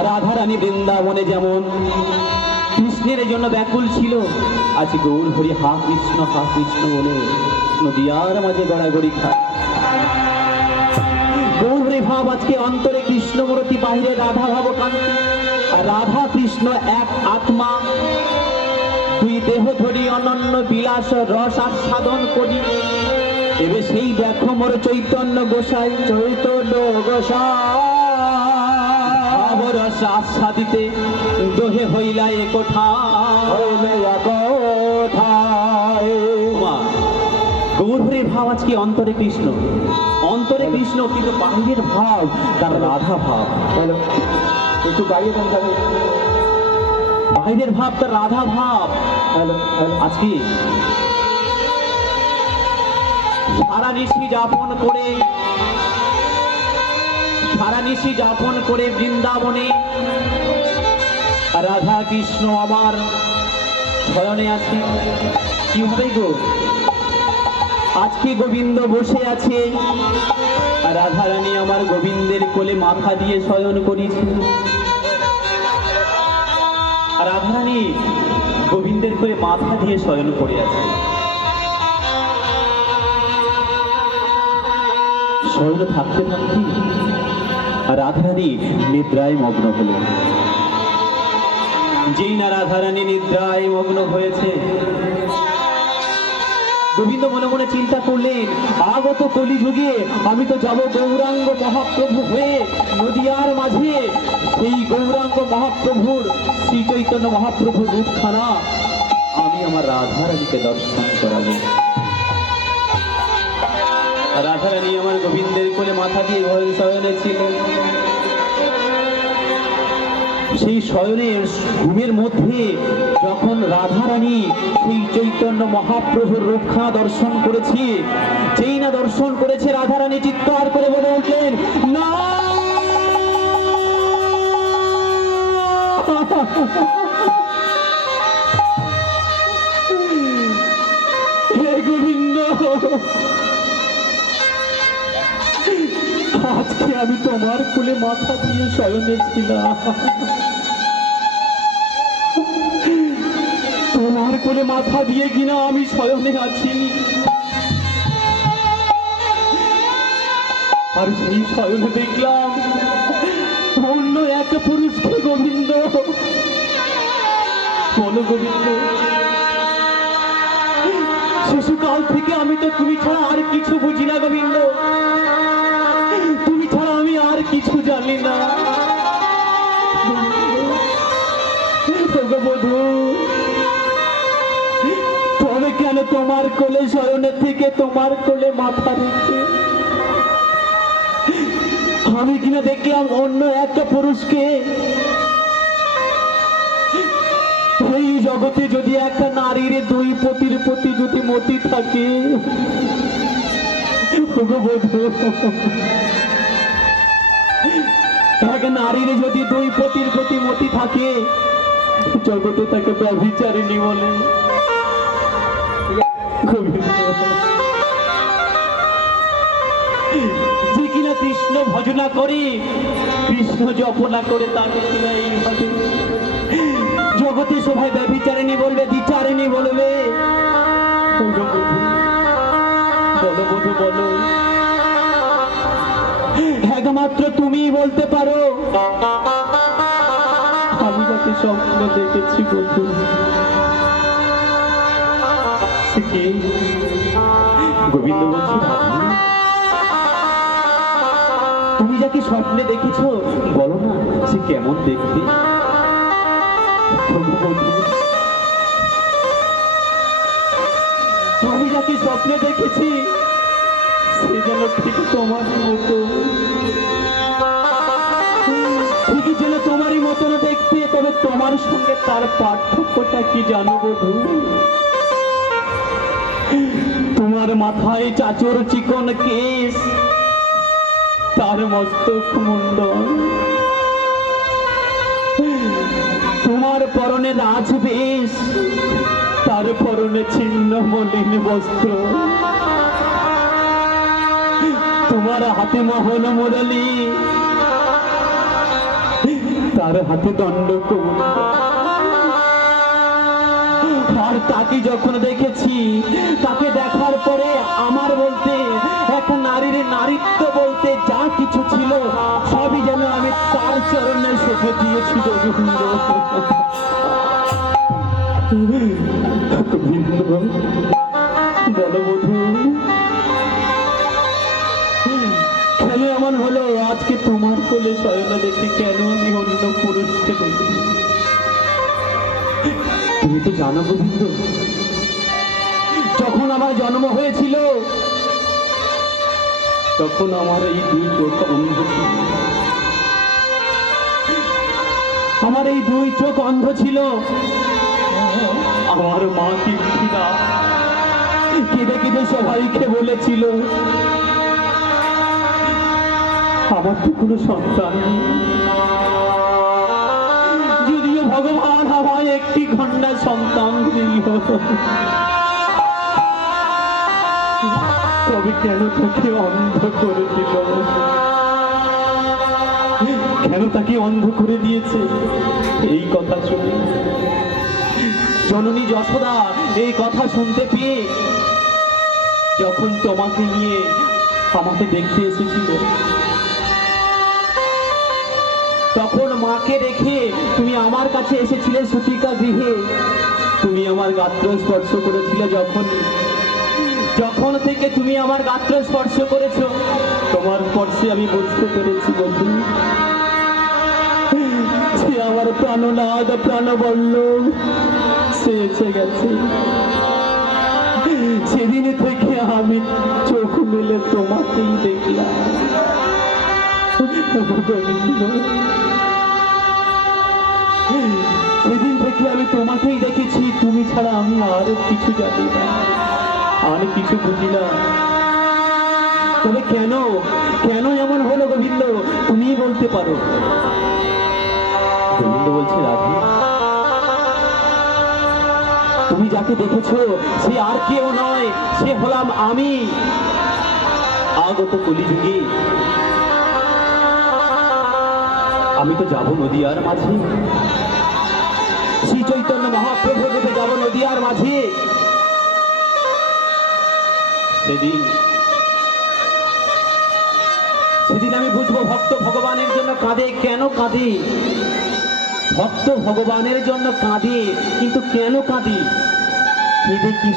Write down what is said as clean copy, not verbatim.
রাধারানী বৃন্দাবনে যেমন কৃষ্ণের জন্য ব্যাকুল ছিল, আজ গৌর হরি হা কৃষ্ণ বলে নদিয়ার মাঝে গড়াগড়ি খায়। গৌর হরি ভাব আজকে অন্তরে কৃষ্ণ মূর্তি, বাহিরে রাধা ভাব কান্তি। আর রাধা কৃষ্ণ এক আত্মা, তুই দেহ ধরি অনন্য বিলাস রস আস্বাদন করি। এবে সেই দেখো মোর চৈতন্য গোসাই, চৈতন্য গোসাই রস আস্বাদিতে দোহে হইলা এ কোঠায়। গৌর হরির ভাব আজকে অন্তরে কৃষ্ণ, অন্তরে কৃষ্ণ, কিন্তু বাহিরের ভাব তার রাধা ভাব। একটু বাইরে বাহিরের ভাব তার রাধা ভাব। আজকে সারা নিশি যাপন করে বৃন্দাবনে রাধা কৃষ্ণ আমার শয়নে আছে। কি হবে গো, আজকে গোবিন্দ বসে আছে, রাধা রানী আমার গোবিন্দের কোলে মাথা দিয়ে শয়ন করেছে। রাধা রানী গোবিন্দের কোলে মাথা দিয়ে শয়ন করে আছে। শয়ন থাকতে থাকতে রাধারানী নিদ্রায় মগ্ন হলেন। যেই না রাধারানী নিদ্রায় মগ্ন হয়েছে, গোবিন্দ মনে মনে চিন্তা করলেন, আগত কলিযুগে আমি তো যাব গৌরাঙ্গ মহাপ্রভু হয়ে নদিয়ার মাঝে। সেই গৌরাঙ্গ মহাপ্রভুর, শ্রী চৈতন্য মহাপ্রভুর রূপখানা আমি আমার রাধারানীকে দর্শন করাবো। রাধারানী আমার গোবিন্দের কোলে মাথা দিয়ে শয়নে ছিলেন। সেই শয়নের ঘুমের মধ্যে যখন রাধারানী সেই চৈতন্য মহাপ্রভুর রূপখানা দর্শন করেছে, যেই না দর্শন করেছে, রাধারানী চিৎকার করে বলে উঠলেন, না হে গোবিন্দ, আজকে আমি তোমার কোলে মাথা দিয়ে শয়নে ছিলাম, তোমার কোলে মাথা দিয়ে কিনা আমি শয়নে আছি। আর সেই শয়নে দেখলাম অন্য এক পুরুষকে। গোবিন্দ, বলো গোবিন্দ, শিশুকাল থেকে আমি তো তুমি ছাড়া আর কিছু বুঝি না গোবিন্দ, তুমি ছাড়া আমি আর কিছু জানি না। বধূ, তবে কেন তোমার কোলে শয়নের থেকে তোমার কোলে মাথা রেখে আমি কিনা দেখলাম অন্য একটা পুরুষকে। এই জগতে যদি একটা নারীর দুই পতির প্রতি যদি মতি থাকে, এক নারীর যদি দুই পতির প্রতি মতি থাকে, জগতে তাকে ব্যভিচারিণী বলে। যে কিনা কৃষ্ণ ভজনা করে, কৃষ্ণ জপনা করে, তাকে কিনা এইভাবে জগতে সবাই ব্যভিচারিণী বলবে, দ্বিচারিণী বলবে। বলো বধূ, বলো, একমাত্র তুমি বলতে পারো আমি যাকে স্বপ্ন দেখেছি বধূ, গোবিন্দ বলছি, তুমি যাকে স্বপ্নে দেখেছো বলো না সে কেমন দেখতে। আমি যাকে স্বপ্নে দেখেছি সে যেন ঠিক তোমারই মতো, ঠিকই যেন তোমারই মতন দেখতে। তবে তোমার সঙ্গে তার পার্থক্যটা কি জানো বধূ? তোমার মাথায় চাচর চিকন কেশ, তার মস্তক মুন্ডন, তোমার পরনে রাজবেশ, তার পরনে ছিন্ন মলিন বস্ত্র, তোমার হাতে মোহন মুরলী, তার হাতে দণ্ড কবুল। আর তাকে যখন দেখেছি, তাকে দেখার পরে আমার বলতে এক নারীর নারীত্ব বলতে যা কিছু ছিল সবই যেন আমি তার চরণে সঁপে দিয়েছি গোবিন্দ। গোবিন্দ বলো বধূ, কেন এমন হলো আজকে তোমার কোলে শয়ন দেখে? কেন আমি অন্য পুরুষকে দেখি? তুমি তো জানো গোবিন্দ, যখন আমার জন্ম হয়েছিল তখন আমার এই দুই চোখ অন্ধ ছিল। আমার এই দুই চোখ অন্ধ ছিল। আমার মা কীর্তিদা কেঁদে কেঁদে সবাইকে বলেছিল আমার তো কোনো সন্তান নেই। যদিও ভগবান আমায় একটি ঘন্টা সন্তান দিল, তবে কেন তাকে অন্ধ করে দিল? কেন তাকে অন্ধ করে দিয়েছে? এই কথা শুনে জননী যশোদা এই কথা শুনতে পেয়ে যখন তোমাকে নিয়ে আমাকে দেখতে এসেছিল, তখন মাকে রেখে তুমি আমার কাছে এসেছিলে সুতিকা গৃহে। তুমি আমার গাত্র স্পর্শ করেছিলে। যখন থেকে তুমি আমার গাত্র স্পর্শ করেছো, তোমার স্পর্শে আমি বুঝতে পেরেছি বন্ধু, সে আমার প্রাণনাদ প্রাণবল্ল সে এসে গেছে। সেদিন থেকে আমি চোখ মেলে তোমাকেই দেখলাম গোবিন্দ। সেদিন থেকে আমি তোমাকেই দেখেছি, তুমি ছাড়া আমি আর কিছু জানি না, আর কিছু বুঝি না। তবে কেন কেন এমন হলো গোবিন্দ, তুমি বলতে পারো? গোবিন্দ বলছে, রাধে, তুমি যাকে দেখেছো সে আর কেউ নয়, সে হলাম আমি। আগত কলিযুগে আমি তো যাব নদিয়ার মাঝে, শ্রী চৈতন্য মহাপ্রভু রূপে যাব নদিয়ার মাঝে। সেদিন আমি বুঝবো ভক্ত ভগবানের জন্য কাঁদে। কেন কাঁদে? ভক্ত ভগবানের জন্য কাঁদে, কিন্তু কেন কাঁদে? কেঁদে কি